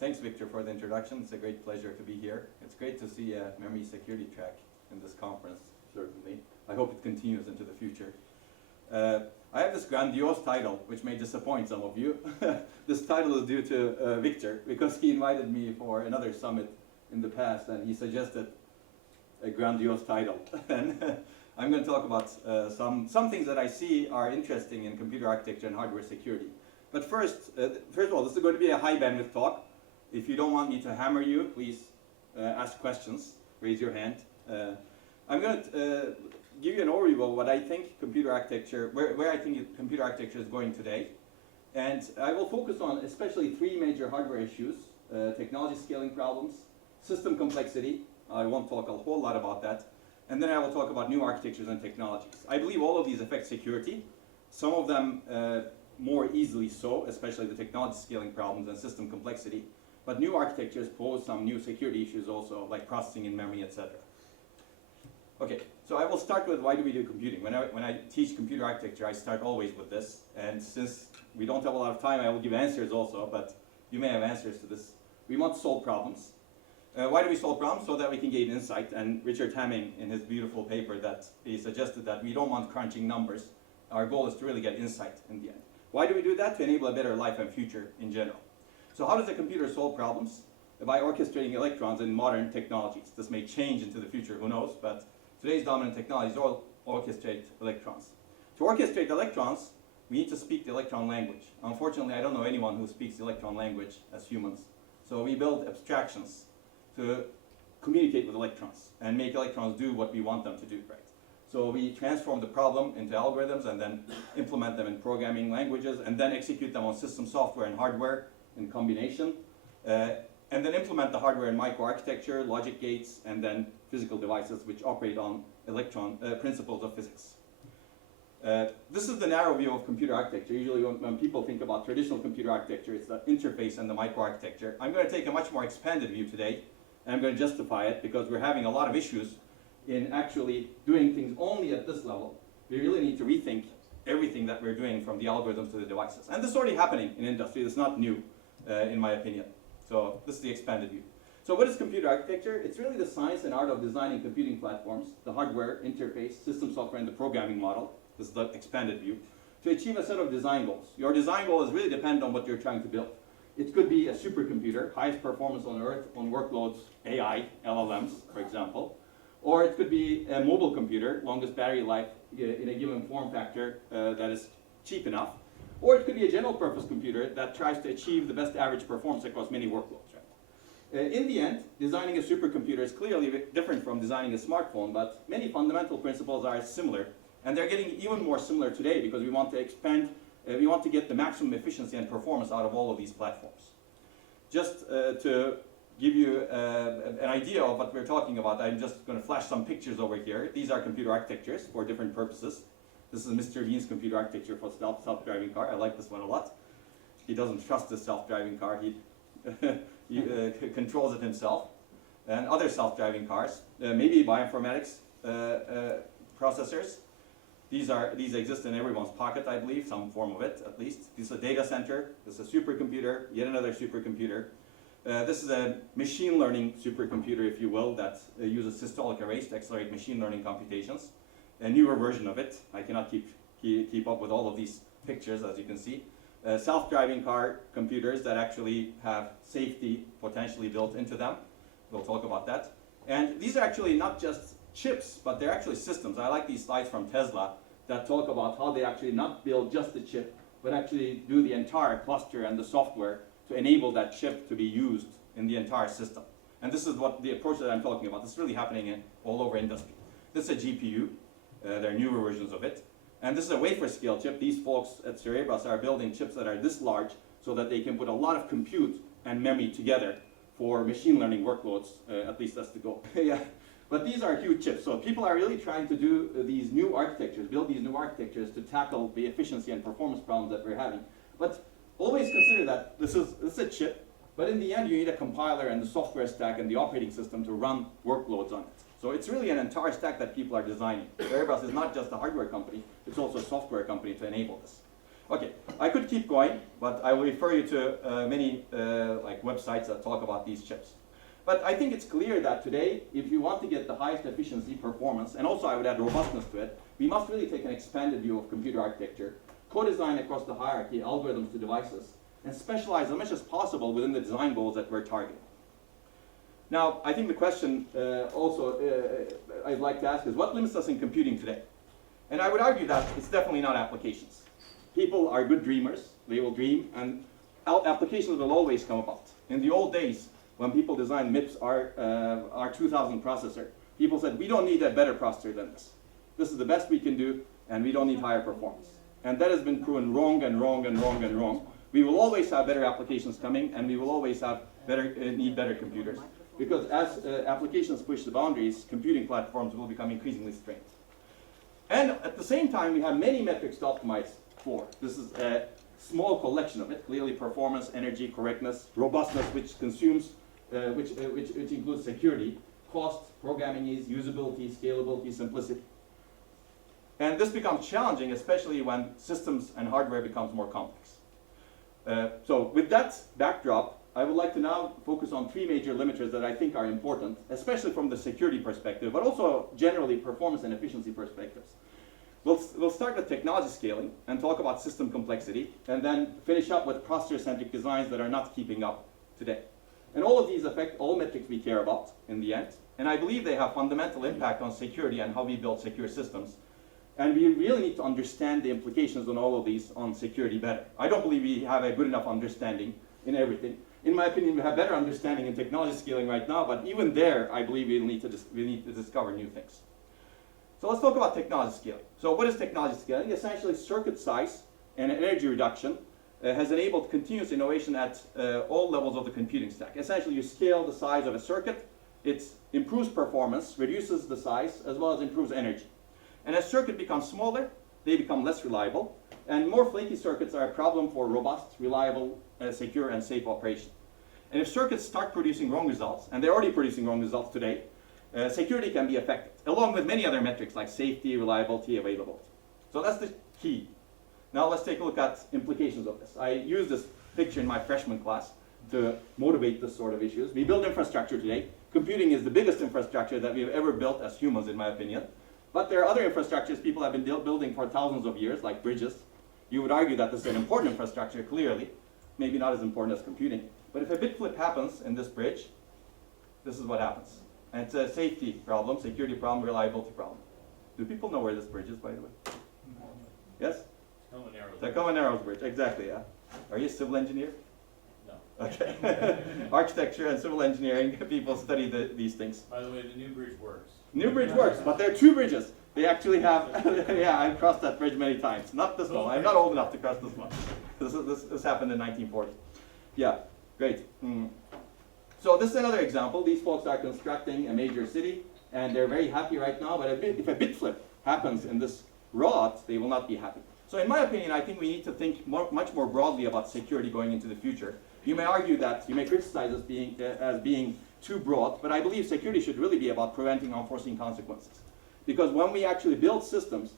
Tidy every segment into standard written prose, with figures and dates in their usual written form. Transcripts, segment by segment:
Thanks, Victor, for the introduction. It's a great pleasure to be here. It's great to see a memory security track in this conference, certainly. I hope it continues into the future. I have this grandiose title, which may disappoint some of you. This title is due to Victor, because he invited me for another summit in the past, and he suggested a grandiose title. And I'm going to talk about some things that I see are interesting in computer architecture and hardware security. But first of all, this is going to be a high bandwidth talk. If you don't want me to hammer you, please ask questions, raise your hand. I'm going to give you an overview of what I think computer architecture, where I think computer architecture is going today. And I will focus on especially three major hardware issues: technology scaling problems, system complexity. I won't talk a whole lot about that. And then I will talk about new architectures and technologies. I believe all of these affect security. Some of them more easily so, especially the technology scaling problems and system complexity. But new architectures pose some new security issues also, like processing in memory, etc. Okay, so I will start with why do we do computing. When I teach computer architecture, I start always with this. And since we don't have a lot of time, I will give answers also, but you may have answers to this. We want to solve problems. Why do we solve problems? So that we can gain insight. And Richard Taming, in his beautiful paper, that he suggested that we don't want crunching numbers. Our goal is to really get insight in the end. Why do we do that? To enable a better life and future in general. So how does a computer solve problems? By orchestrating electrons in modern technologies. This may change into the future, who knows, but today's dominant technologies all orchestrate electrons. To orchestrate electrons, we need to speak the electron language. Unfortunately, I don't know anyone who speaks the electron language as humans. So we build abstractions to communicate with electrons and make electrons do what we want them to do, right? So we transform the problem into algorithms and then implement them in programming languages and then execute them on system software and hardware in combination. And then implement the hardware in microarchitecture, logic gates, and then physical devices which operate on electron principles of physics. This is the narrow view of computer architecture. Usually when people think about traditional computer architecture, it's the interface and the microarchitecture. I'm going to take a much more expanded view today, and I'm going to justify it because we're having a lot of issues in actually doing things only at this level. We really need to rethink everything that we're doing from the algorithms to the devices. And this is already happening in industry. It's not new, in my opinion. So this is the expanded view. So what is computer architecture? It's really the science and art of designing computing platforms, the hardware, interface, system software, and the programming model. This is the expanded view, to achieve a set of design goals. Your design goal is really dependent on what you're trying to build. It could be a supercomputer, highest performance on Earth on workloads, AI, LLMs, for example. Or it could be a mobile computer, longest battery life in a given form factor that is cheap enough. Or it could be a general purpose computer that tries to achieve the best average performance across many workloads. Right? In the end, designing a supercomputer is clearly different from designing a smartphone, but many fundamental principles are similar. And they're getting even more similar today because we want to expand, we want to get the maximum efficiency and performance out of all of these platforms. Just to give you an idea of what we're talking about, I'm just going to flash some pictures over here. These are computer architectures for different purposes. This is Mr. Bean's computer architecture for self-driving car. I like this one a lot. He doesn't trust the self-driving car. He, controls it himself. And other self-driving cars, maybe bioinformatics processors. These exist in everyone's pocket, I believe, some form of it, at least. This is a data center. This is a supercomputer, yet another supercomputer. This is a machine learning supercomputer, if you will, that uses systolic arrays to accelerate machine learning computations. A newer version of it. I cannot keep up with all of these pictures, as you can see. Self-driving car computers that actually have safety potentially built into them. We'll talk about that. And these are actually not just chips, but they're actually systems. I like these slides from Tesla that talk about how they actually not build just the chip, but actually do the entire cluster and the software to enable that chip to be used in the entire system. And this is what the approach that I'm talking about. This is really happening all over industry. This is a GPU. There are newer versions of it. And this is a wafer scale chip. These folks at Cerebras are building chips that are this large so that they can put a lot of compute and memory together for machine learning workloads. At least that's the goal. Yeah. But these are huge chips. So people are really trying to do these new architectures, build these new architectures to tackle the efficiency and performance problems that we're having. But always consider that this is a chip, but in the end you need a compiler and the software stack and the operating system to run workloads on it. So it's really an entire stack that people are designing. Cerebras is not just a hardware company, it's also a software company to enable this. Okay, I could keep going, but I will refer you to many like websites that talk about these chips. But I think it's clear that today, if you want to get the highest efficiency, performance, and also I would add robustness to it, we must really take an expanded view of computer architecture, co-design across the hierarchy, algorithms to devices, and specialize as much as possible within the design goals that we're targeting. Now, I think the question I'd like to ask is, what limits us in computing today? And I would argue that it's definitely not applications. People are good dreamers, they will dream, and applications will always come about. In the old days, when people designed MIPS, our 2000 processor, people said, we don't need a better processor than this. This is the best we can do, and we don't need higher performance. And that has been proven wrong and wrong and wrong and wrong. We will always have better applications coming, and we will always have need better computers. Because as applications push the boundaries, computing platforms will become increasingly strained. And at the same time, we have many metrics to optimize for. This is a small collection of it, clearly performance, energy, correctness, robustness, which consumes, which includes security, cost, programming ease, usability, scalability, simplicity. And this becomes challenging, especially when systems and hardware becomes more complex. So with that backdrop, I would like to now focus on three major limiters that I think are important, especially from the security perspective, but also generally performance and efficiency perspectives. We'll start with technology scaling and talk about system complexity, and then finish up with processor-centric designs that are not keeping up today. And all of these affect all metrics we care about in the end, and I believe they have fundamental impact on security and how we build secure systems. And we really need to understand the implications on all of these on security better. I don't believe we have a good enough understanding in everything. In my opinion, we have better understanding in technology scaling right now, but even there, I believe we need to discover new things. So let's talk about technology scaling. So what is technology scaling? Essentially, circuit size and energy reduction has enabled continuous innovation at all levels of the computing stack. Essentially, you scale the size of a circuit, it improves performance, reduces the size, as well as improves energy. And as circuits become smaller, they become less reliable, and more flaky circuits are a problem for robust, reliable, secure, and safe operation. And if circuits start producing wrong results, and they're already producing wrong results today, security can be affected, along with many other metrics like safety, reliability, availability. So that's the key. Now let's take a look at implications of this. I used this picture in my freshman class to motivate this sort of issues. We build infrastructure today. Computing is the biggest infrastructure that we've ever built as humans, in my opinion. But there are other infrastructures people have been building for thousands of years, like bridges. You would argue that this is an important infrastructure, clearly. Maybe not as important as computing. But if a bit flip happens in this bridge, this is what happens. And it's a safety problem, security problem, reliability problem. Do people know where this bridge is, by the way? Yes? The Common Narrows Bridge, exactly, yeah. Are you a civil engineer? No. Okay. Architecture and civil engineering people study these things. By the way, the new bridge works. New bridge works, but there are two bridges. They actually have, yeah, I've crossed that bridge many times. Not this one, I'm not old enough to cross this one. This happened in 1940. Yeah, great. So this is another example. These folks are constructing a major city, and they're very happy right now, but if a bit flip happens in this rod, they will not be happy. So in my opinion, I think we need to think much more broadly about security going into the future. You may argue that, you may criticize us as being too broad, but I believe security should really be about preventing unforeseen consequences. Because when we actually build systems,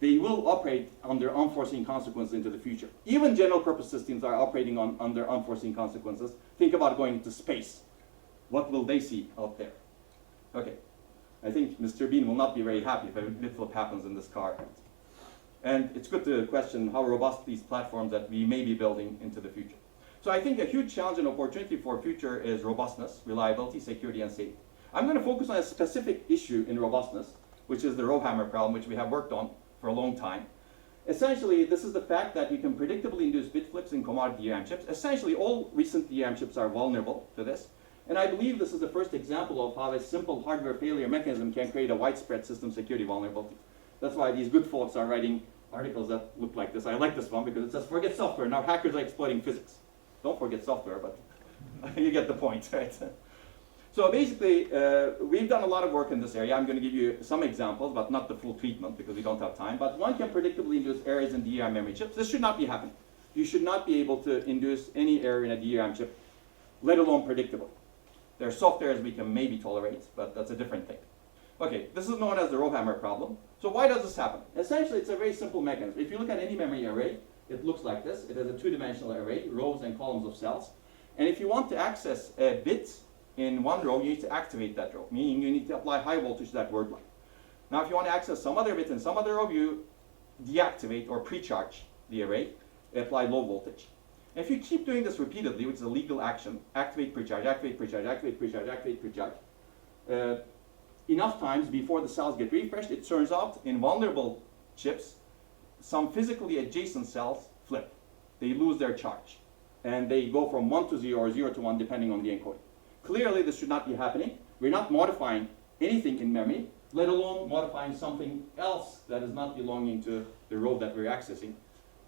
they will operate under unforeseen consequences into the future. Even general purpose systems are operating under unforeseen consequences. Think about going into space. What will they see out there? Okay, I think Mr. Bean will not be very happy if a bit flip happens in this car. And it's good to question how robust these platforms that we may be building into the future. So I think a huge challenge and opportunity for future is robustness, reliability, security, and safety. I'm going to focus on a specific issue in robustness, which is the RowHammer problem, which we have worked on for a long time. Essentially, this is the fact that you can predictably induce bit flips in commodity DRAM chips. Essentially, all recent DRAM chips are vulnerable to this. And I believe this is the first example of how a simple hardware failure mechanism can create a widespread system security vulnerability. That's why these good folks are writing articles that look like this. I like this one because it says, forget software, now hackers are exploiting physics. Don't forget software, but you get the point, right? So basically, we've done a lot of work in this area. I'm going to give you some examples, but not the full treatment because we don't have time. But one can predictably induce errors in DRAM memory chips. This should not be happening. You should not be able to induce any error in a DRAM chip, let alone predictable. There are soft errors we can maybe tolerate, but that's a different thing. Okay, this is known as the RowHammer problem. So why does this happen? Essentially, it's a very simple mechanism. If you look at any memory array, it looks like this. It has a two-dimensional array, rows and columns of cells. And if you want to access bits in one row, you need to activate that row, meaning you need to apply high voltage to that word line. Now, if you want to access some other bit in some other row, you deactivate or pre-charge the array, apply low voltage. And if you keep doing this repeatedly, which is a legal action, activate, pre-charge, activate, pre-charge, activate, pre-charge, activate, pre-charge, enough times before the cells get refreshed, it turns out in vulnerable chips, some physically adjacent cells flip. They lose their charge. And they go from 1 to 0 or 0 to 1 depending on the encoding. Clearly, this should not be happening. We're not modifying anything in memory, let alone modifying something else that is not belonging to the row that we're accessing.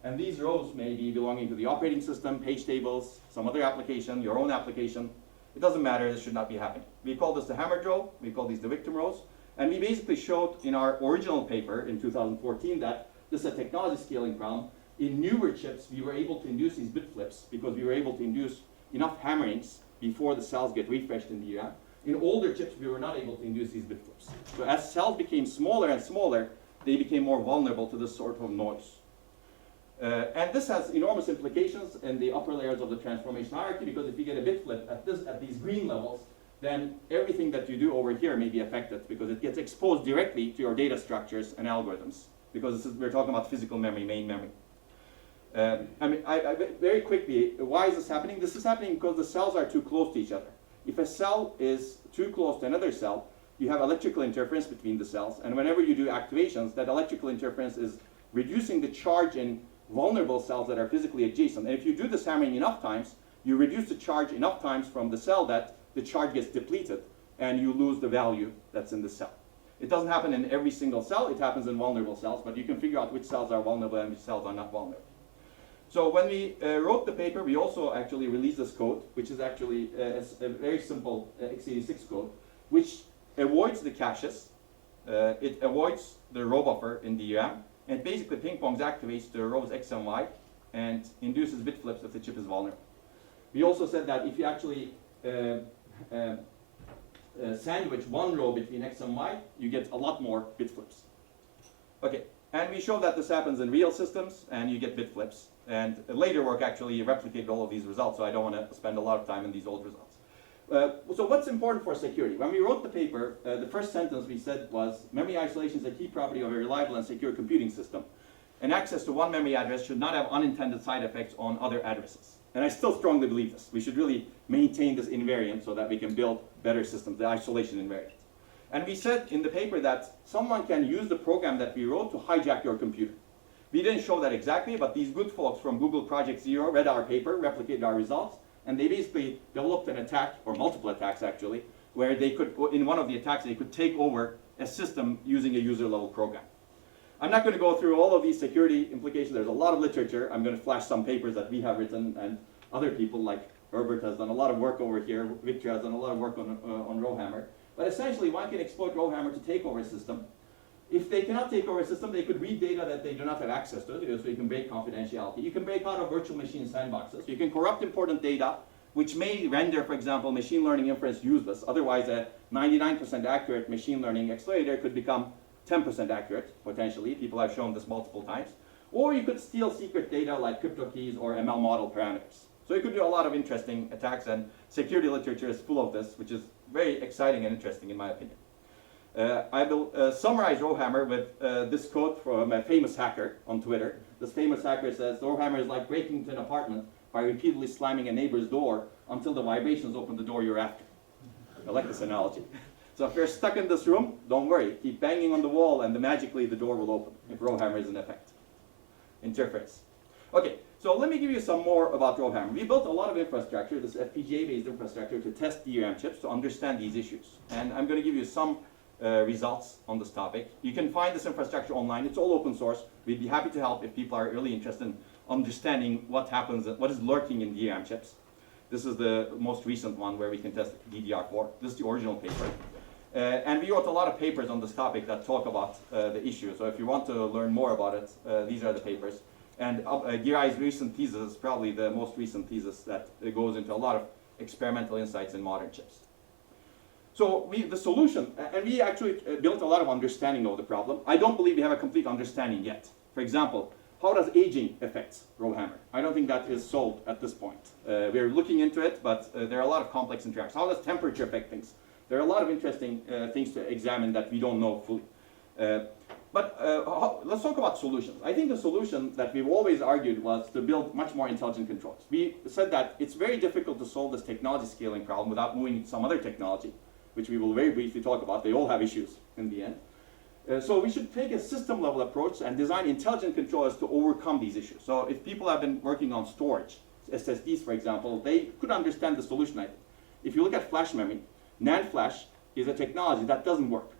And these rows may be belonging to the operating system, page tables, some other application, your own application. It doesn't matter, this should not be happening. We call this the hammered row, we call these the victim rows. And we basically showed in our original paper in 2014 that this is a technology scaling problem. In newer chips, we were able to induce these bit flips because we were able to induce enough hammerings before the cells get refreshed in the DRAM. In older chips, we were not able to induce these bit flips. So as cells became smaller and smaller, they became more vulnerable to this sort of noise. And this has enormous implications in the upper layers of the transformation hierarchy, because if you get a bit flip at these green levels, then everything that you do over here may be affected because it gets exposed directly to your data structures and algorithms, because we're talking about physical memory, main memory. Very quickly, why is this happening? This is happening because the cells are too close to each other. If a cell is too close to another cell, you have electrical interference between the cells, and whenever you do activations, that electrical interference is reducing the charge in vulnerable cells that are physically adjacent. And if you do this hammering enough times, you reduce the charge enough times from the cell that the charge gets depleted, and you lose the value that's in the cell. It doesn't happen in every single cell, it happens in vulnerable cells, but you can figure out which cells are vulnerable and which cells are not vulnerable. So when we wrote the paper, we also actually released this code, which is actually a very simple x86 code, which avoids the caches, it avoids the row buffer in DRAM, and basically ping-pongs activates the rows X and Y and induces bit flips if the chip is vulnerable. We also said that if you actually sandwich one row between X and Y, you get a lot more bit flips. Okay, and we show that this happens in real systems and you get bit flips. And later work actually replicated all of these results, so I don't want to spend a lot of time on these old results. So what's important for security? When we wrote the paper, the first sentence we said was, memory isolation is a key property of a reliable and secure computing system. And access to one memory address should not have unintended side effects on other addresses. And I still strongly believe this. We should really maintain this invariant so that we can build better systems, the isolation invariant. And we said in the paper that someone can use the program that we wrote to hijack your computer. We didn't show that exactly, but these good folks from Google Project Zero read our paper, replicated our results, and they basically developed an attack, or multiple attacks actually, where they could, in one of the attacks, they could take over a system using a user-level program. I'm not going to go through all of these security implications. There's a lot of literature. I'm going to flash some papers that we have written, and other people like Herbert has done a lot of work over here. Victor has done a lot of work on RowHammer. But essentially, one can exploit RowHammer to take over a system. If they cannot take over a system, they could read data that they do not have access to, so you can break confidentiality. You can break out of virtual machine sandboxes. You can corrupt important data, which may render, for example, machine learning inference useless. Otherwise, a 99% accurate machine learning accelerator could become 10% accurate, potentially. People have shown this multiple times. Or you could steal secret data like crypto keys or ML model parameters. So you could do a lot of interesting attacks, and security literature is full of this, which is very exciting and interesting in my opinion. I will summarize RowHammer with this quote from a famous hacker on Twitter. This famous hacker says, RowHammer is like breaking into an apartment by repeatedly slamming a neighbor's door until the vibrations open the door you're after. I like this analogy. So if you're stuck in this room, don't worry. Keep banging on the wall and magically the door will open if RowHammer is in effect. Interface. Okay, so let me give you some more about RowHammer. We built a lot of infrastructure, this FPGA-based infrastructure, to test DRAM chips to understand these issues. And I'm going to give you some results on this topic. You can find this infrastructure online. It's all open source. We'd be happy to help if people are really interested in understanding what happens, what is lurking in DRAM chips. This is the most recent one where we can test DDR4. This is the original paper. And we wrote a lot of papers on this topic that talk about the issue. So if you want to learn more about it, these are the papers. And Girai's recent thesis is probably the most recent thesis that goes into a lot of experimental insights in modern chips. So the solution, and we actually built a lot of understanding of the problem. I don't believe we have a complete understanding yet. For example, how does aging affect RowHammer? I don't think that is solved at this point. We're looking into it, but there are a lot of complex interactions. How does temperature affect things? There are a lot of interesting things to examine that we don't know fully. Let's talk about solutions. I think the solution that we've always argued was to build much more intelligent controls. We said that it's very difficult to solve this technology scaling problem without moving to some other technology, which we will very briefly talk about. They all have issues in the end. So we should take a system level approach and design intelligent controllers to overcome these issues. So if people have been working on storage, SSDs for example, they could understand the solution I think. If you look at flash memory, NAND flash is a technology that doesn't work.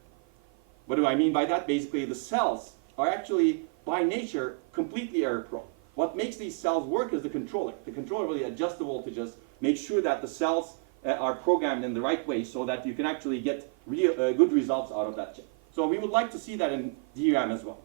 What do I mean by that? Basically the cells are actually by nature completely error prone. What makes these cells work is the controller. The controller really adjusts the voltages, makes sure that the cells are programmed in the right way so that you can actually get real, good results out of that chip. So we would like to see that in DRAM as well.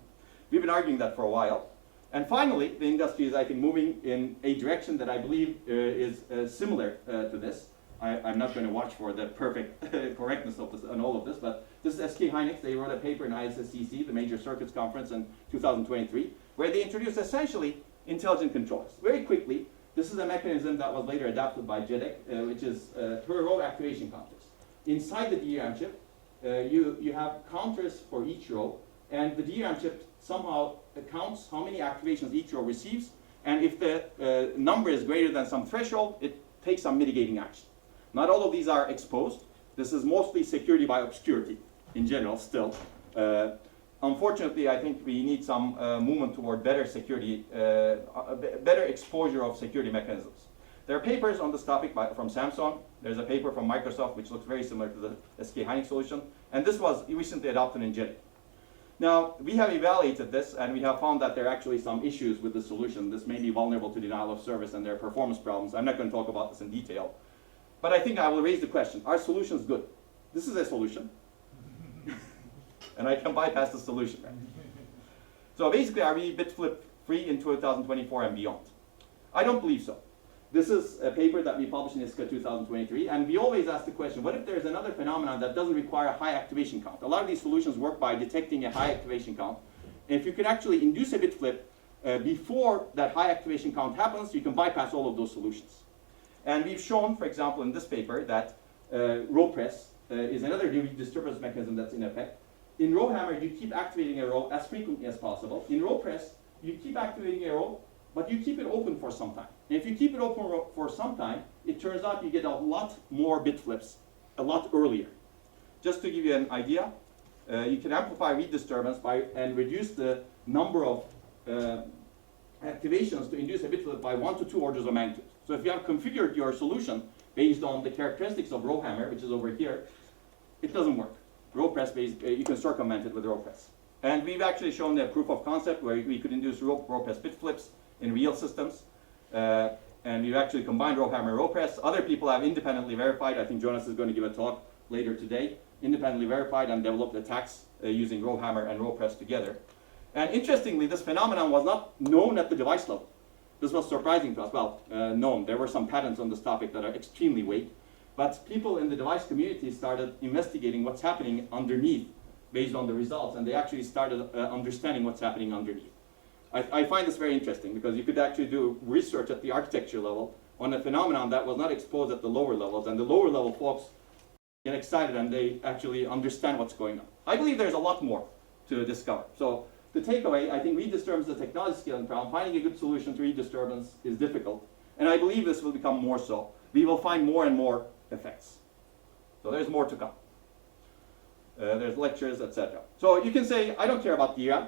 We've been arguing that for a while. And finally, the industry is, I think, moving in a direction that I believe is similar to this. I'm not going to watch for the perfect correctness of this and all of this, but this is SK Hynix. They wrote a paper in ISSCC, the Major Circuits Conference in 2023, where they introduced essentially intelligent controllers. Very quickly, this is a mechanism that was later adopted by JEDEC, which is per row activation counters. Inside the DRAM chip, you have counters for each row, and the DRAM chip somehow counts how many activations each row receives, and if the number is greater than some threshold, it takes some mitigating action. Not all of these are exposed. This is mostly security by obscurity in general still. Unfortunately, I think we need some movement toward better security, better exposure of security mechanisms. There are papers on this topic from Samsung. There's a paper from Microsoft which looks very similar to the SK Hynix solution, and this was recently adopted in JEDEC. Now, we have evaluated this, and we have found that there are actually some issues with the solution. This may be vulnerable to denial of service, and there are performance problems. I'm not going to talk about this in detail. But I think I will raise the question, are solutions good? This is a solution. And I can bypass the solution. Right? So basically, are we bit flip free in 2024 and beyond? I don't believe so. This is a paper that we published in ISCA 2023, and we always ask the question, what if there's another phenomenon that doesn't require a high activation count? A lot of these solutions work by detecting a high activation count. And if you can actually induce a bit flip before that high activation count happens, you can bypass all of those solutions. And we've shown, for example, in this paper that row press is another disturbance mechanism that's in effect. In RowHammer, you keep activating a row as frequently as possible. In row press, you keep activating a row, but you keep it open for some time. And if you keep it open for some time, it turns out you get a lot more bit flips a lot earlier. Just to give you an idea, you can amplify read disturbance and reduce the number of activations to induce a bit flip by 1 to 2 orders of magnitude. So if you have configured your solution based on the characteristics of RowHammer, which is over here, it doesn't work. Row press, you can circumvent it with row press. And we've actually shown the proof of concept where we could induce row press bit flips in real systems. And we've actually combined RowHammer and row press. Other people have independently verified. I think Jonas is going to give a talk later today. Independently verified and developed attacks using RowHammer and row press together. And interestingly, this phenomenon was not known at the device level. This was surprising to us. Well, known. There were some patents on this topic that are extremely vague. But people in the device community started investigating what's happening underneath based on the results, and they actually started understanding what's happening underneath. I find this very interesting because you could actually do research at the architecture level on a phenomenon that was not exposed at the lower levels, and the lower level folks get excited and they actually understand what's going on. I believe there's a lot more to discover. So the takeaway, I think read disturbance is a technology scaling problem. Finding a good solution to read disturbance is difficult, and I believe this will become more so. We will find more and more effects. So there's more to come. There's lectures, etc. So you can say, I don't care about DRAM.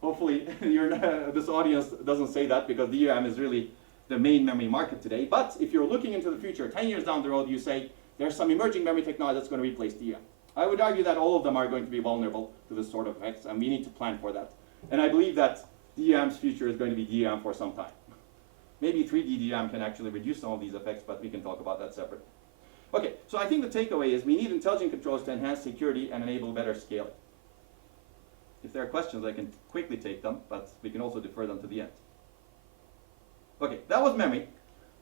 Hopefully this audience doesn't say that because DRAM is really the main memory market today. But if you're looking into the future, 10 years down the road, you say, there's some emerging memory technology that's going to replace DRAM. I would argue that all of them are going to be vulnerable to this sort of effects, and we need to plan for that. And I believe that DRAM's future is going to be DRAM for some time. Maybe 3D DRAM can actually reduce some of these effects, but we can talk about that separately. Okay, so I think the takeaway is we need intelligent controls to enhance security and enable better scaling. If there are questions, I can quickly take them, but we can also defer them to the end. Okay, that was memory.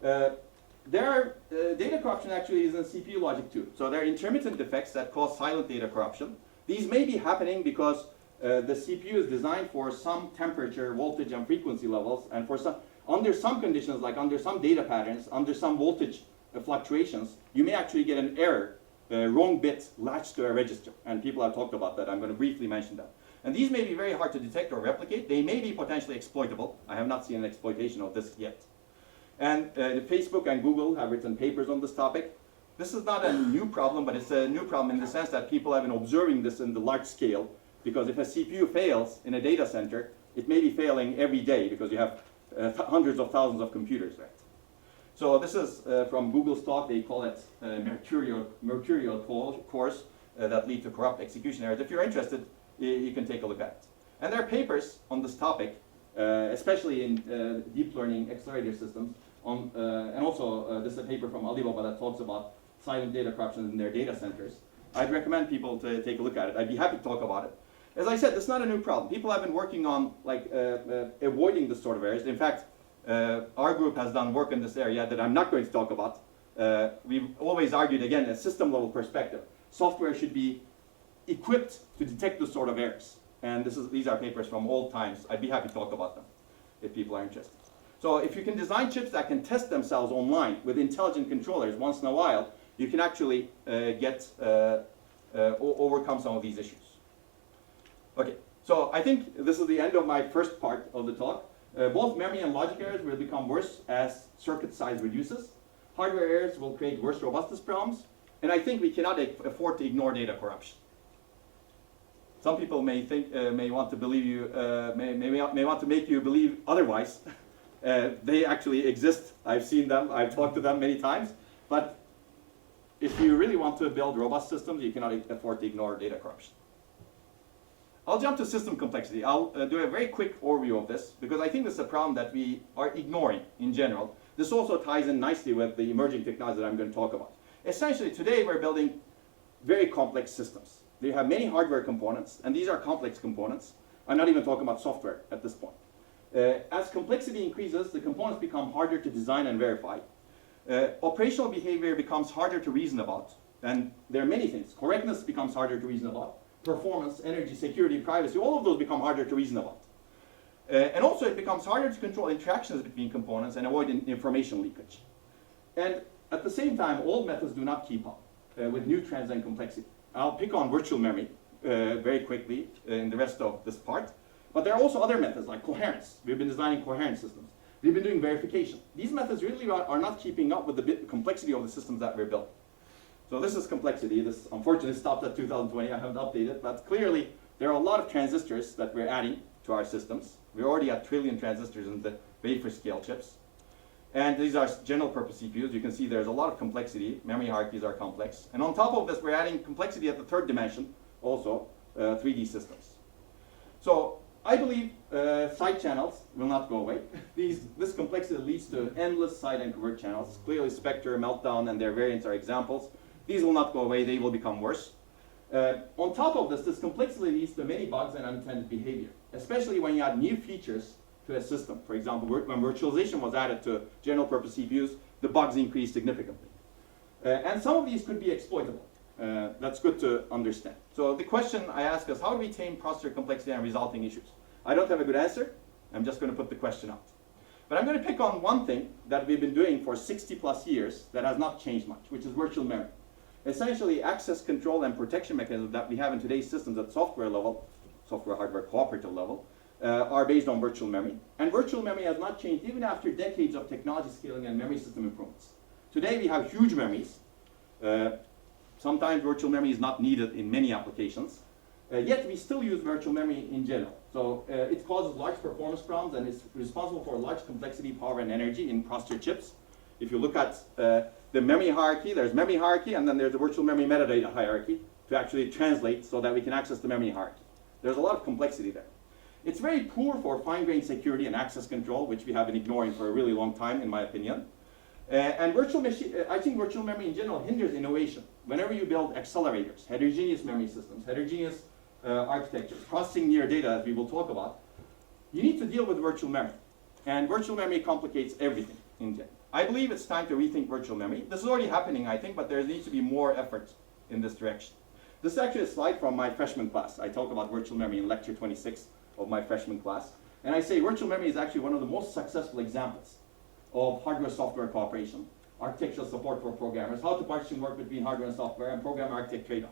Data corruption actually is in CPU logic too. So there are intermittent defects that cause silent data corruption. These may be happening because the CPU is designed for some temperature, voltage, and frequency levels, and for some, under some conditions, like under some data patterns, under some voltage fluctuations, you may actually get an error, wrong bit latched to a register. And people have talked about that. I'm going to briefly mention that. And these may be very hard to detect or replicate. They may be potentially exploitable. I have not seen an exploitation of this yet. And Facebook and Google have written papers on this topic. This is not a new problem, but it's a new problem in the sense that people have been observing this in the large scale, because if a CPU fails in a data center, it may be failing every day because you have hundreds of thousands of computers, right? So this is from Google's talk. They call it mercurial cores that lead to corrupt execution errors. If you're interested, you can take a look at it. And there are papers on this topic, especially in deep learning accelerator systems. And also, this is a paper from Alibaba that talks about silent data corruption in their data centers. I'd recommend people to take a look at it. I'd be happy to talk about it. As I said, it's not a new problem. People have been working on avoiding this sort of errors. In fact, our group has done work in this area that I'm not going to talk about. We've always argued, again, a system-level perspective. Software should be equipped to detect this sort of errors. And these are papers from old times. I'd be happy to talk about them if people are interested. So if you can design chips that can test themselves online with intelligent controllers once in a while, you can actually overcome some of these issues. Okay, so I think this is the end of my first part of the talk. Both memory and logic errors will become worse as circuit size reduces. Hardware errors will create worse robustness problems. And I think we cannot afford to ignore data corruption. Some people may think, may want to believe you, may want to make you believe otherwise. They actually exist. I've seen them. I've talked to them many times. But if you really want to build robust systems, you cannot afford to ignore data corruption. I'll jump to system complexity. I'll do a very quick overview of this, because I think this is a problem that we are ignoring in general. This also ties in nicely with the emerging technologies that I'm going to talk about. Essentially, today we're building very complex systems. They have many hardware components, and these are complex components. I'm not even talking about software at this point. As complexity increases, the components become harder to design and verify. Operational behavior becomes harder to reason about. And there are many things. Correctness becomes harder to reason about. Performance, energy, security, privacy, all of those become harder to reason about. And also it becomes harder to control interactions between components and avoid information leakage. And at the same time, old methods do not keep up with new trends and complexity. I'll pick on virtual memory very quickly in the rest of this part. But there are also other methods like coherence. We've been designing coherent systems. We've been doing verification. These methods really are not keeping up with the complexity of the systems that we're building. So this is complexity. This unfortunately stopped at 2020. I haven't updated, but clearly there are a lot of transistors that we're adding to our systems. We're already at trillion transistors in the wafer scale chips. And these are general purpose CPUs. You can see there's a lot of complexity. Memory hierarchies are complex. And on top of this, we're adding complexity at the third dimension, also 3D systems. So I believe side channels will not go away. This complexity leads to endless side and convert channels. Clearly Spectre, Meltdown, and their variants are examples. These will not go away. They will become worse. On top of this, this complexity leads to many bugs and unintended behavior, especially when you add new features to a system. For example, when virtualization was added to general purpose CPUs, the bugs increased significantly. And some of these could be exploitable. That's good to understand. So the question I ask is, how do we tame processor complexity and resulting issues? I don't have a good answer. I'm just going to put the question out. But I'm going to pick on one thing that we've been doing for 60 plus years that has not changed much, which is virtual memory. Essentially, access control and protection mechanisms that we have in today's systems at software level, software hardware cooperative level, are based on virtual memory. And virtual memory has not changed even after decades of technology scaling and memory system improvements. Today we have huge memories. Sometimes virtual memory is not needed in many applications. Yet we still use virtual memory in general. So it causes large performance problems and is responsible for large complexity, power, and energy in processor chips. If you look at the memory hierarchy, there's memory hierarchy, and then there's the virtual memory metadata hierarchy to actually translate so that we can access the memory hierarchy. There's a lot of complexity there. It's very poor for fine-grained security and access control, which we have been ignoring for a really long time, in my opinion. And I think virtual memory in general hinders innovation. Whenever you build accelerators, heterogeneous memory systems, heterogeneous architectures, processing near data, as we will talk about, you need to deal with virtual memory. And virtual memory complicates everything in general. I believe it's time to rethink virtual memory. This is already happening, I think, but there needs to be more effort in this direction. This is actually a slide from my freshman class. I talk about virtual memory in lecture 26 of my freshman class. And I say virtual memory is actually one of the most successful examples of hardware-software cooperation, architectural support for programmers, how to partition work between hardware and software, and program-architect trade-off.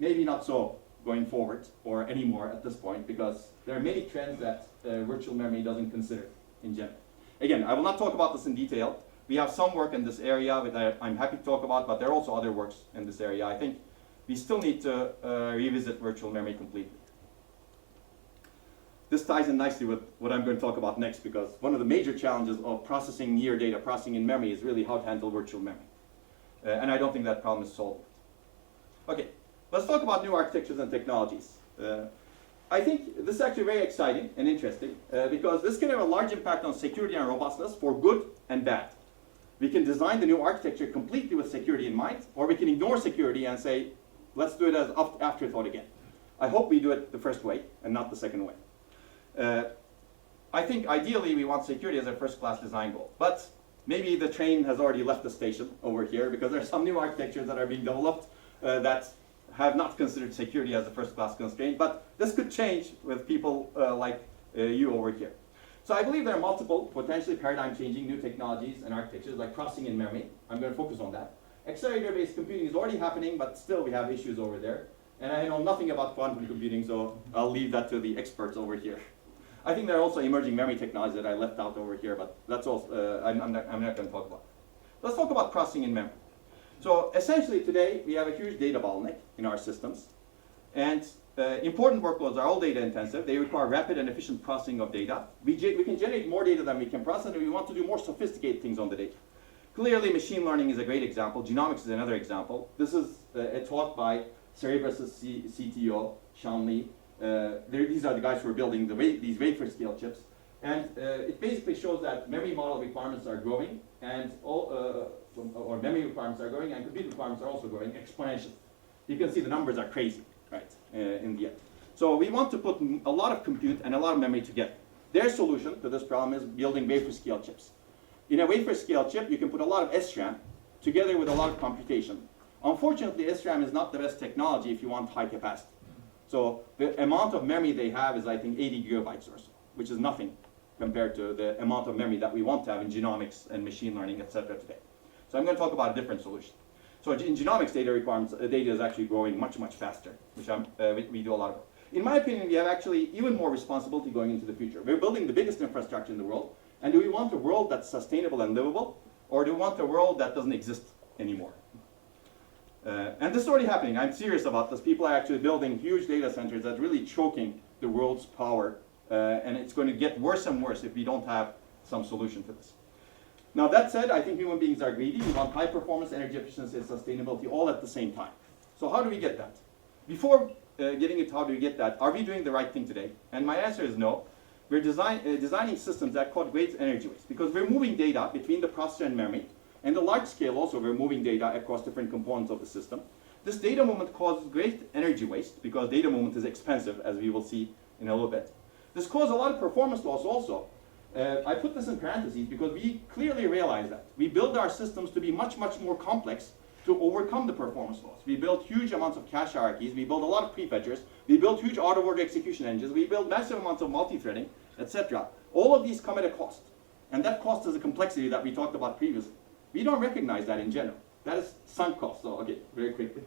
Maybe not so going forward or anymore at this point, because there are many trends that virtual memory doesn't consider in general. Again, I will not talk about this in detail. We have some work in this area that I'm happy to talk about, but there are also other works in this area. I think we still need to revisit virtual memory completely. This ties in nicely with what I'm going to talk about next, because one of the major challenges of processing near data, processing in memory, is really how to handle virtual memory. And I don't think that problem is solved. Okay, let's talk about new architectures and technologies. I think this is actually very exciting and interesting, because this can have a large impact on security and robustness for good and bad. We can design the new architecture completely with security in mind, or we can ignore security and say, let's do it as afterthought again. I hope we do it the first way and not the second way. I think ideally we want security as a first-class design goal, but maybe the train has already left the station over here, because there are some new architectures that are being developed that have not considered security as a first-class constraint, but this could change with people like you over here. So I believe there are multiple potentially paradigm-changing new technologies and architectures like processing in memory. I'm going to focus on that. Accelerator-based computing is already happening, but still we have issues over there. And I know nothing about quantum computing, so I'll leave that to the experts over here. I think there are also emerging memory technologies that I left out over here, but that's also, I'm not going to talk about. Let's talk about processing in memory. So essentially today, we have a huge data bottleneck in our systems. And important workloads are all data intensive. They require rapid and efficient processing of data. We can generate more data than we can process, and we want to do more sophisticated things on the data. Clearly, machine learning is a great example. Genomics is another example. This is a talk by Cerebras' CTO, Sean Lee. These are the guys who are building these wafer scale chips. And it basically shows that memory model requirements are growing, and or memory requirements are growing, and compute requirements are also growing exponentially. You can see the numbers are crazy, right, in the end. So we want to put a lot of compute and a lot of memory together. Their solution to this problem is building wafer scale chips. In a wafer scale chip, you can put a lot of SRAM together with a lot of computation. Unfortunately, SRAM is not the best technology if you want high capacity. So the amount of memory they have is, I think, 80 gigabytes or so, which is nothing compared to the amount of memory that we want to have in genomics and machine learning, etc. today. So I'm going to talk about a different solution. So in genomics, data is actually growing much, much faster, which we do a lot of. In my opinion, we have actually even more responsibility going into the future. We're building the biggest infrastructure in the world, and do we want a world that's sustainable and livable, or do we want a world that doesn't exist anymore? And this is already happening. I'm serious about this. People are actually building huge data centers that's really choking the world's power, and it's going to get worse and worse if we don't have some solution to this. Now that said, I think human beings are greedy. We want high performance, energy efficiency, and sustainability all at the same time. So how do we get that? Before getting into how do we get that, are we doing the right thing today? And my answer is no. We're designing systems that cause great energy waste, because we're moving data between the processor and memory. And the large scale also, we're moving data across different components of the system. This data movement causes great energy waste, because data movement is expensive, as we will see in a little bit. This causes a lot of performance loss also. I put this in parentheses because we clearly realize that. We build our systems to be much, much more complex to overcome the performance loss. We build huge amounts of cache hierarchies. We build a lot of prefetchers. We build huge out-of-order execution engines. We build massive amounts of multi-threading, etc. All of these come at a cost. And that cost is a complexity that we talked about previously. We don't recognize that in general. That is sunk cost. So, okay, very quickly.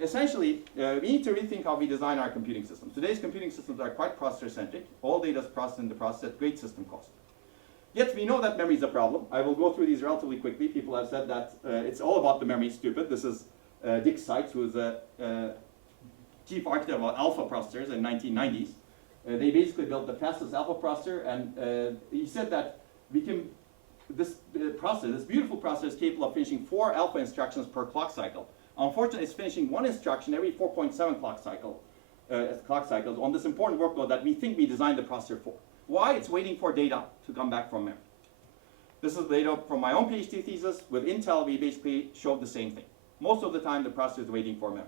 Essentially, we need to rethink how we design our computing systems. Today's computing systems are quite processor-centric. All data is processed in the process at great system cost. Yet we know that memory is a problem. I will go through these relatively quickly. People have said that it's all about the memory, stupid. This is Dick Sykes, who is a chief architect of alpha processors in the 1990s. They basically built the fastest alpha processor, and he said that this beautiful processor is capable of finishing 4 alpha instructions per clock cycle. Unfortunately, it's finishing 1 instruction every 4.7 clock cycles on this important workload that we think we designed the processor for. Why? It's waiting for data to come back from memory. This is data from my own PhD thesis. With Intel, we basically showed the same thing. Most of the time, the processor is waiting for memory.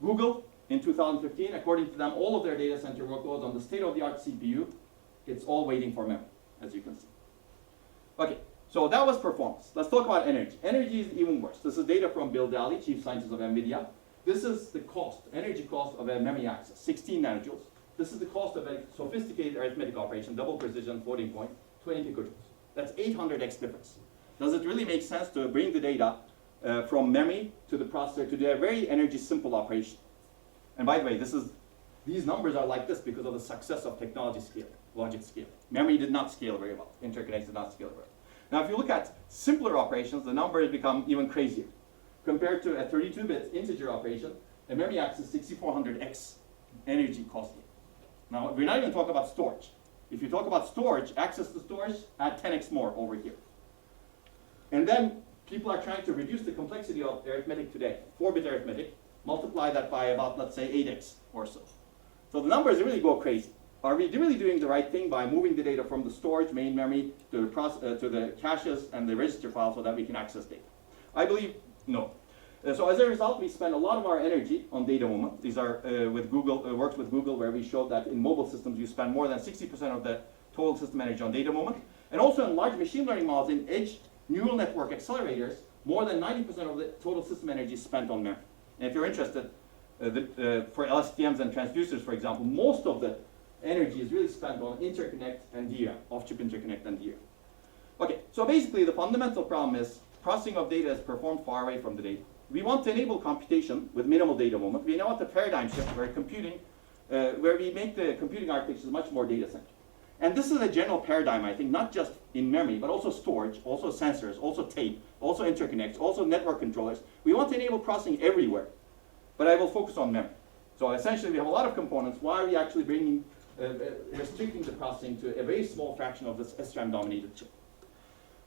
Google, in 2015, according to them, all of their data center workloads on the state-of-the-art CPU, it's all waiting for memory, as you can see. Okay, so that was performance. Let's talk about energy. Energy is even worse. This is data from Bill Daly, chief scientist of NVIDIA. This is the cost, energy cost of a memory access, 16 nanojoules. This is the cost of a sophisticated arithmetic operation, double precision floating point, 20 picojoules. That's 800x difference. Does it really make sense to bring the data from memory to the processor to do a very energy simple operation? And by the way, these numbers are like this because of the success of technology scale, logic scale. Memory did not scale very well. Interconnects did not scale very well. Now, if you look at simpler operations, the numbers become even crazier. Compared to a 32-bit integer operation, a memory access is 6400x energy costly. Now, we're not even talking about storage. If you talk about storage, access to storage, add 10x more over here. And then people are trying to reduce the complexity of arithmetic today, 4-bit arithmetic, multiply that by about, let's say, 8x or so. So the numbers really go crazy. Are we really doing the right thing by moving the data from the storage main memory to the caches and the register file so that we can access data? I believe no. So as a result, we spend a lot of our energy on data movement. These are with Google, works with Google, where we showed that in mobile systems you spend more than 60% of the total system energy on data movement. And also in large machine learning models, in edge neural network accelerators, more than 90% of the total system energy is spent on memory. And if you're interested, for LSTMs and transducers, for example, most of the energy is really spent on interconnect and DRAM, off-chip interconnect and DRAM. Okay, so basically the fundamental problem is processing of data is performed far away from the data. We want to enable computation with minimal data movement. We know what the paradigm shift where computing, where we make the computing architectures much more data-centric. And this is a general paradigm, I think, not just in memory, but also storage, also sensors, also tape, also interconnects, also network controllers. We want to enable processing everywhere, but I will focus on memory. So essentially, we have a lot of components. Why are we actually bringing, restricting the processing to a very small fraction of this SRAM-dominated chip?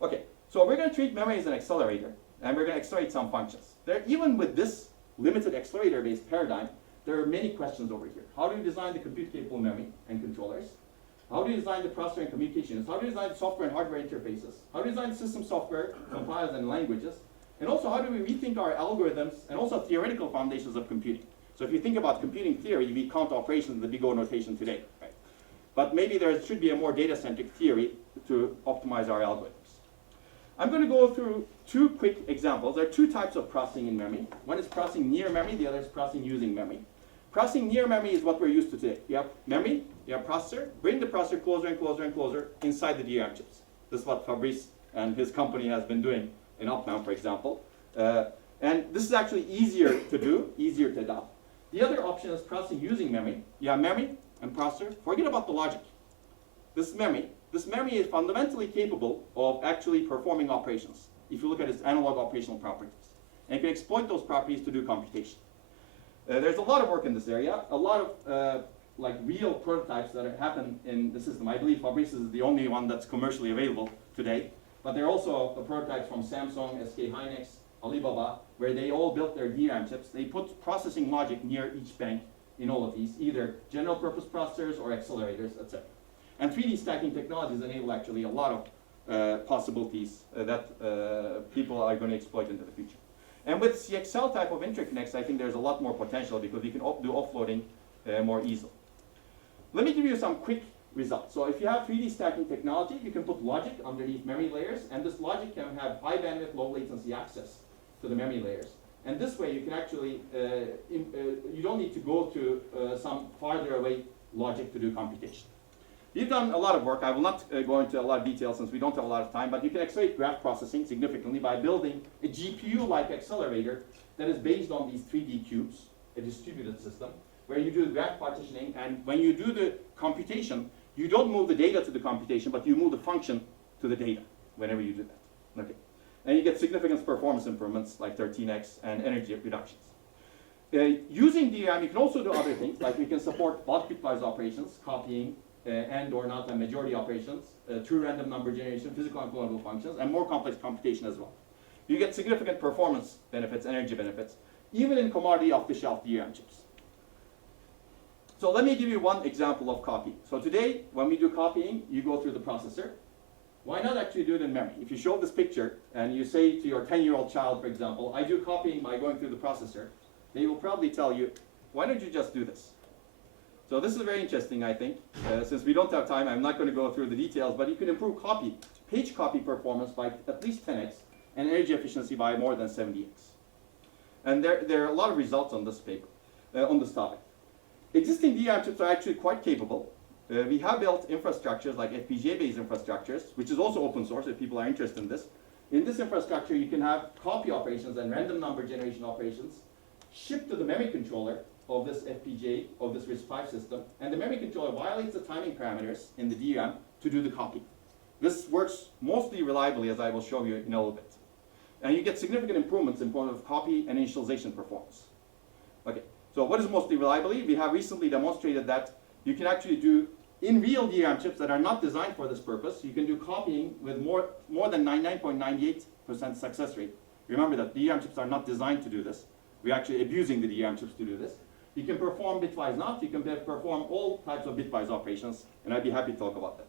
Okay, so we're going to treat memory as an accelerator, and we're going to accelerate some functions. Even with this limited accelerator-based paradigm, there are many questions over here. How do you design the compute-capable memory and controllers? How do you design the processor and communications? How do you design software and hardware interfaces? How do you design system software, compilers, and languages? And also, how do we rethink our algorithms and also theoretical foundations of computing? So if you think about computing theory, we count operations in the big O notation today, right? But maybe there should be a more data-centric theory to optimize our algorithms. I'm going to go through two quick examples. There are two types of processing in memory. One is processing near memory, the other is processing using memory. Processing near memory is what we're used to today. You have memory, you have processor, bring the processor closer and closer and closer inside the DRAM chips. This is what Fabrice and his company has been doing in Uptown, for example. And this is actually easier to do, easier to adopt. The other option is processing using memory. You have memory and processor. Forget about the logic. This memory. This memory is fundamentally capable of actually performing operations, if you look at its analog operational properties. And you can exploit those properties to do computation. There's a lot of work in this area, a lot of like real prototypes that happen in the system. I believe Fabrice is the only one that's commercially available today. But there are also prototypes from Samsung, SK Hynix, Alibaba, where they all built their DRAM chips. They put processing logic near each bank in all of these, either general purpose processors or accelerators, etc. And 3D stacking technologies enable actually a lot of possibilities that people are going to exploit into the future. And with CXL type of interconnects, I think there's a lot more potential because we can do offloading more easily. Let me give you some quick results. So if you have 3D stacking technology, you can put logic underneath memory layers, and this logic can have high bandwidth, low latency access to the memory layers. And this way you can actually, you don't need to go to some farther away logic to do computation. We've done a lot of work. I will not go into a lot of detail since we don't have a lot of time, but you can accelerate graph processing significantly by building a GPU-like accelerator that is based on these 3D cubes, a distributed system, where you do graph partitioning, and when you do the computation, you don't move the data to the computation, but you move the function to the data whenever you do that. Okay. And you get significant performance improvements like 13x and energy reductions. Using DRAM, you can also do other things, like we can support bulk bitwise operations, copying, and or not and majority operations, true random number generation, physical and political functions, and more complex computation as well. You get significant performance benefits, energy benefits, even in commodity off-the-shelf DRAM chips. So let me give you one example of copying. So today, when we do copying, you go through the processor. Why not actually do it in memory? If you show this picture and you say to your 10-year-old child, for example, I do copying by going through the processor, they will probably tell you, why don't you just do this? So this is very interesting, I think. Since we don't have time, I'm not going to go through the details, but you can improve page copy performance by at least 10x, and energy efficiency by more than 70x. And there are a lot of results on this paper, on this topic. Existing DRAM chips are actually quite capable. We have built infrastructures like FPGA-based infrastructures, which is also open source if people are interested in this. In this infrastructure, you can have copy operations and random number generation operations shipped to the memory controller of this FPGA, of this RISC-V system, and the memory controller violates the timing parameters in the DRAM to do the copy. This works mostly reliably, as I will show you in a little bit. And you get significant improvements in terms of copy and initialization performance. Okay, so what is mostly reliably? We have recently demonstrated that you can actually do, in real DRAM chips that are not designed for this purpose, you can do copying with more than 99.98% success rate. Remember that DRAM chips are not designed to do this. We're actually abusing the DRAM chips to do this. You can perform bitwise not, you can perform all types of bitwise operations, and I'd be happy to talk about that.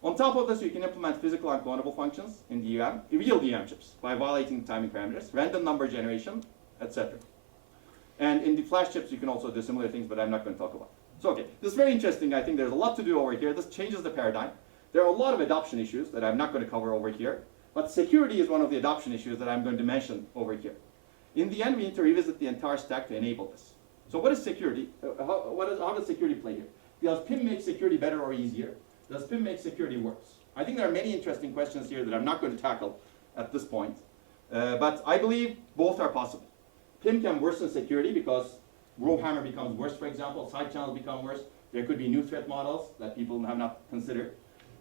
On top of this, you can implement physical unclonable functions in DRAM, real DRAM chips, by violating timing parameters, random number generation, etc. And in the flash chips, you can also do similar things, but I'm not going to talk about. So okay, this is very interesting. I think there's a lot to do over here. This changes the paradigm. There are a lot of adoption issues that I'm not going to cover over here, but security is one of the adoption issues that I'm going to mention over here. In the end, we need to revisit the entire stack to enable this. So what is security? How does security play here? Does PIM make security better or easier? Does PIM make security worse? I think there are many interesting questions here that I'm not going to tackle at this point, but I believe both are possible. PIM can worsen security because RowHammer becomes worse, for example, side channels become worse. There could be new threat models that people have not considered.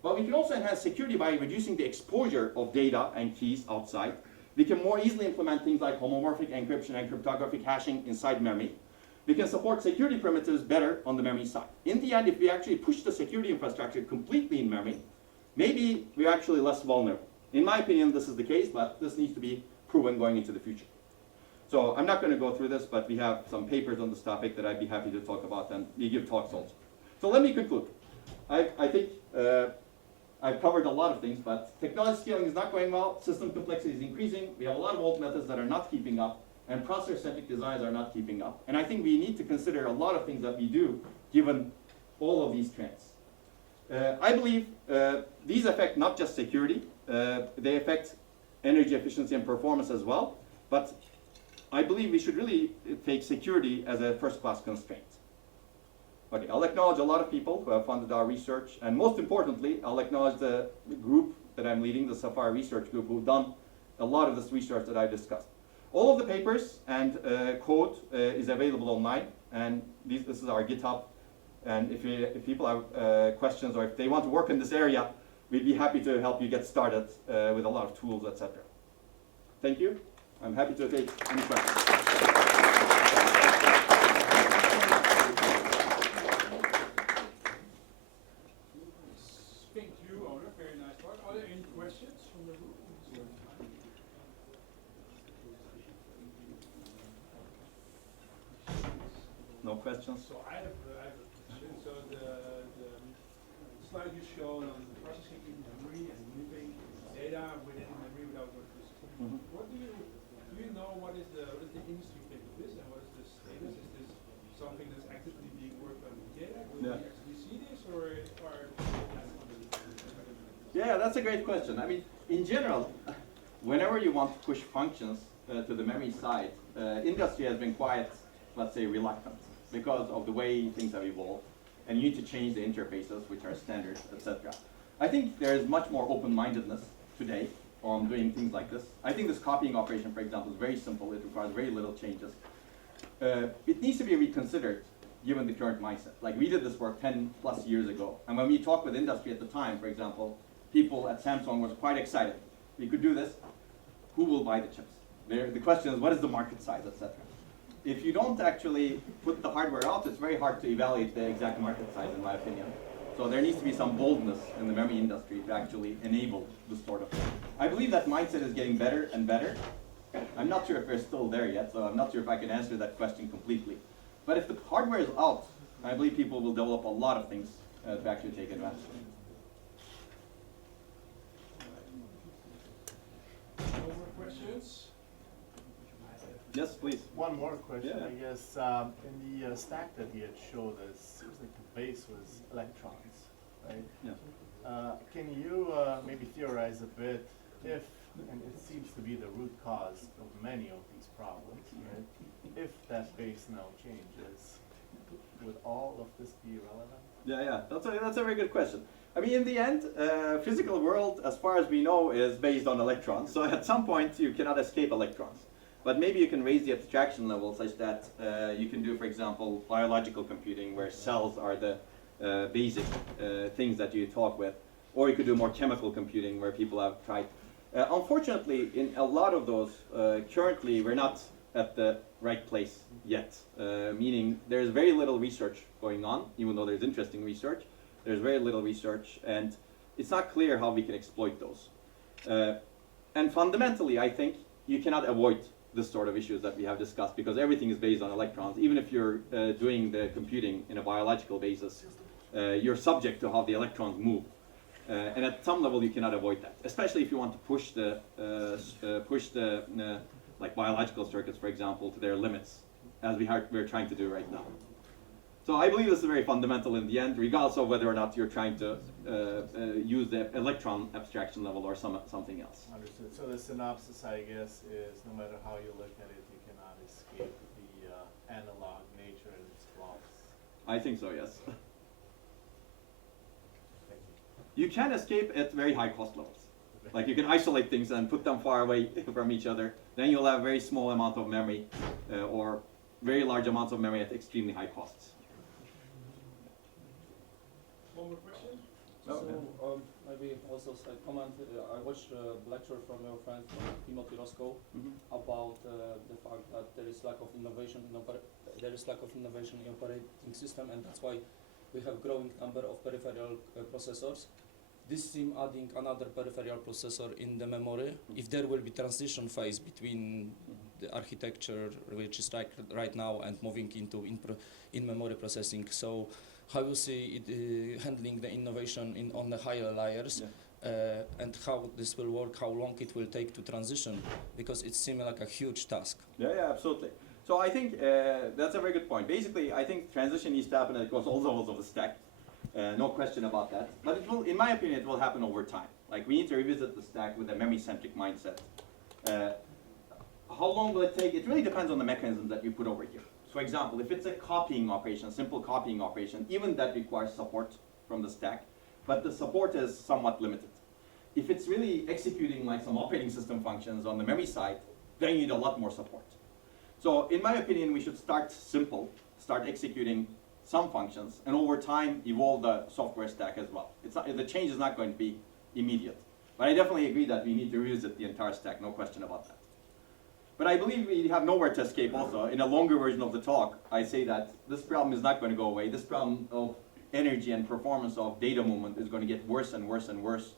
But we can also enhance security by reducing the exposure of data and keys outside. We can more easily implement things like homomorphic encryption and cryptographic hashing inside memory. We can support security primitives better on the memory side. In the end, if we actually push the security infrastructure completely in memory, maybe we're actually less vulnerable. In my opinion, this is the case, but this needs to be proven going into the future. So I'm not going to go through this, but we have some papers on this topic that I'd be happy to talk about, and we give talks also. So let me conclude. I think I've covered a lot of things, but technology scaling is not going well. System complexity is increasing. We have a lot of old methods that are not keeping up, and processor-centric designs are not keeping up. And I think we need to consider a lot of things that we do, given all of these trends. I believe these affect not just security, they affect energy efficiency and performance as well, but I believe we should really take security as a first-class constraint. Okay, I'll acknowledge a lot of people who have funded our research, and most importantly, I'll acknowledge the group that I'm leading, the Sapphire Research Group, who've done a lot of this research that I discussed. All of the papers and code is available online, and this is our GitHub. And if people have questions or if they want to work in this area, we'd be happy to help you get started with a lot of tools, etc. Thank you. I'm happy to take any questions. Thank you, Onur. Very nice talk. Are there any questions from the room? No questions? So I have a question. So the slide you showed on the processing in memory and moving data within memory without electricity. Mhm. What do you know? What is the industry think of this, and what is the status? Is this something that's actively being worked on in data? Will we actually see this, or are Yeah, that's a great question. I mean, in general, whenever you want to push functions to the memory side, industry has been quite, let's say, reluctant because of the way things have evolved, and you need to change the interfaces, which are standard, etc. I think there is much more open-mindedness today on doing things like this. I think this copying operation, for example, is very simple. It requires very little changes. It needs to be reconsidered given the current mindset. Like, we did this work 10 plus years ago, and when we talked with industry at the time, for example, people at Samsung were quite excited. We could do this. Who will buy the chips? The question is, what is the market size, etc. If you don't actually put the hardware out, it's very hard to evaluate the exact market size, in my opinion. So there needs to be some boldness in the memory industry to actually enable this sort of thing. I believe that mindset is getting better and better. I'm not sure if we're still there yet, so I'm not sure if I can answer that question completely. But if the hardware is out, I believe people will develop a lot of things to actually take advantage of. no more questions? Yes, please. One more question, Yeah. I guess. In the stack that you had showed us, seems like the base was electrons, right? Yeah. Can you maybe theorize a bit if, and it seems to be the root cause of many of these problems, right? If that base now changes, would all of this be relevant? Yeah, that's a very good question. I mean, in the end, physical world, as far as we know, is based on electrons. So at some point, you cannot escape electrons. But maybe you can raise the abstraction level such that you can do, for example, biological computing, where cells are the basic things that you talk with. Or you could do more chemical computing, where people have tried. Unfortunately, in a lot of those, currently, we're not at the right place yet. Meaning, there's very little research going on, even though there's interesting research. There's very little research, and it's not clear how we can exploit those. And fundamentally, I think you cannot avoid this sort of issues that we have discussed, because everything is based on electrons. Even if you're doing the computing in a biological basis, you're subject to how the electrons move. And at some level, you cannot avoid that, especially if you want to push the like biological circuits, for example, to their limits, as we're trying to do right now. So I believe this is very fundamental in the end, regardless of whether or not you're trying to use the electron abstraction level or something else. Understood. So the synopsis, I guess, is no matter how you look at it, you cannot escape the analog nature and its flaws. I think so, yes. Thank you. You can escape at very high cost levels. Like you can isolate things and put them far away from each other. Then you'll have a very small amount of memory or very large amounts of memory at extremely high costs. One more question? So maybe also a comment. I watched a lecture from your friend Timothy Roscoe about the fact that there is lack of innovation in operating system, and that's why we have growing number of peripheral processors. This seem adding another peripheral processor in the memory. If there will be transition phase between the architecture which is right now and moving into in-memory processing. So how you see it handling the innovation on the higher layers, and how this will work, how long it will take to transition, because it seems like a huge task. Yeah, absolutely. So I think that's a very good point. Basically, I think transition needs to happen across all levels of the stack. No question about that. But it will, in my opinion, it will happen over time. Like we need to revisit the stack with a memory-centric mindset. How long will it take? It really depends on the mechanisms that you put over here. So for example, if it's a copying operation, a simple copying operation, even that requires support from the stack, but the support is somewhat limited. If it's really executing like some operating system functions on the memory side, then you need a lot more support. So in my opinion, we should start simple, start executing some functions, and over time evolve the software stack as well. The change is not going to be immediate. But I definitely agree that we need to revisit the entire stack, no question about that. But I believe we have nowhere to escape also. In a longer version of the talk, I say that this problem is not going to go away. This problem of energy and performance of data movement is going to get worse and worse and worse.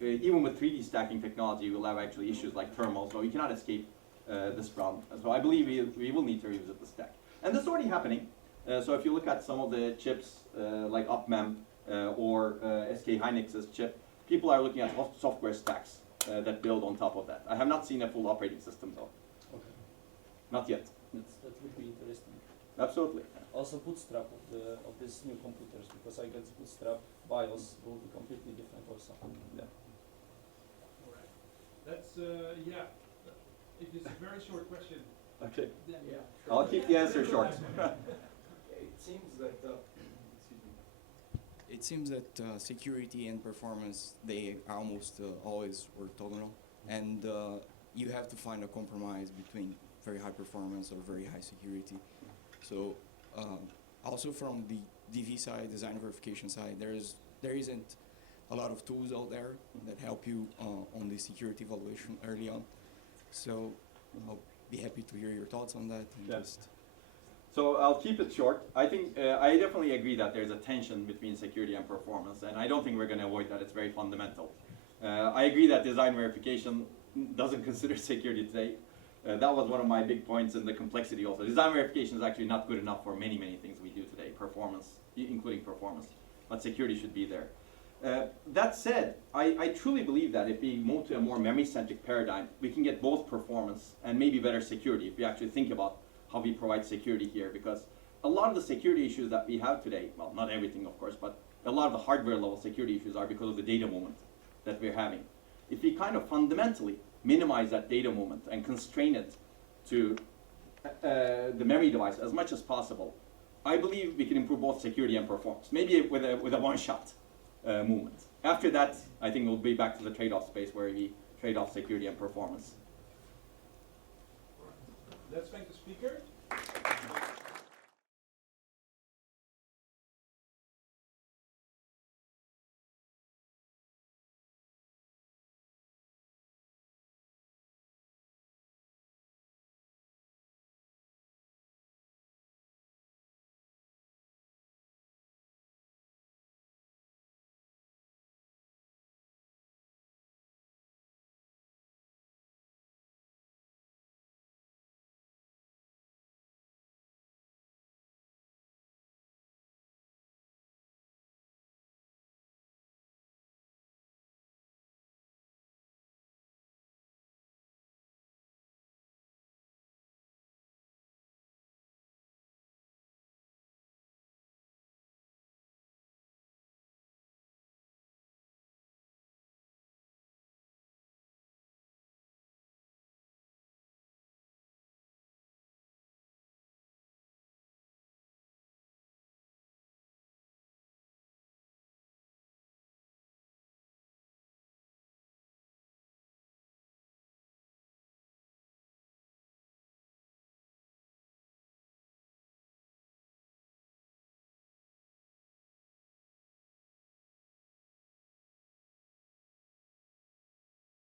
Even with 3D stacking technology, we'll have actually issues like thermal, so you cannot escape this problem. So I believe we will need to revisit the stack. And this is already happening. So if you look at some of the chips like UpMem or SK Hynix's chip, people are looking at software stacks that build on top of that. I have not seen a full operating system though. Okay. Not yet. That would be interesting. Absolutely. Also bootstrap of these new computers, because I guess bootstrap BIOS will be completely different also. Yeah. All right. That's, yeah, it is a very short question. Okay. Then, yeah. I'll keep the answer short. It seems that security and performance, they almost always orthogonal, and you have to find a compromise between very high performance or very high security. So also from the DV side, design verification side, there isn't a lot of tools out there that help you on the security evaluation early on. So I'll be happy to hear your thoughts on that. And Yes. So I'll keep it short. I think I definitely agree that there's a tension between security and performance, and I don't think we're going to avoid that. It's very fundamental. I agree that design verification doesn't consider security today. That was one of my big points in the complexity also. Design verification is actually not good enough for many, many things we do today, performance, including performance, but security should be there. That said, I truly believe that if we move to a more memory-centric paradigm, we can get both performance and maybe better security if we actually think about how we provide security here, because a lot of the security issues that we have today, well, not everything of course, but a lot of the hardware level security issues are because of the data movement that we're having. if we kind of fundamentally minimize that data movement and constrain it to the memory device as much as possible, I believe we can improve both security and performance, maybe with a one-shot movement. After that, I think we'll be back to the trade-off space where we trade off security and performance. Let's thank the speaker.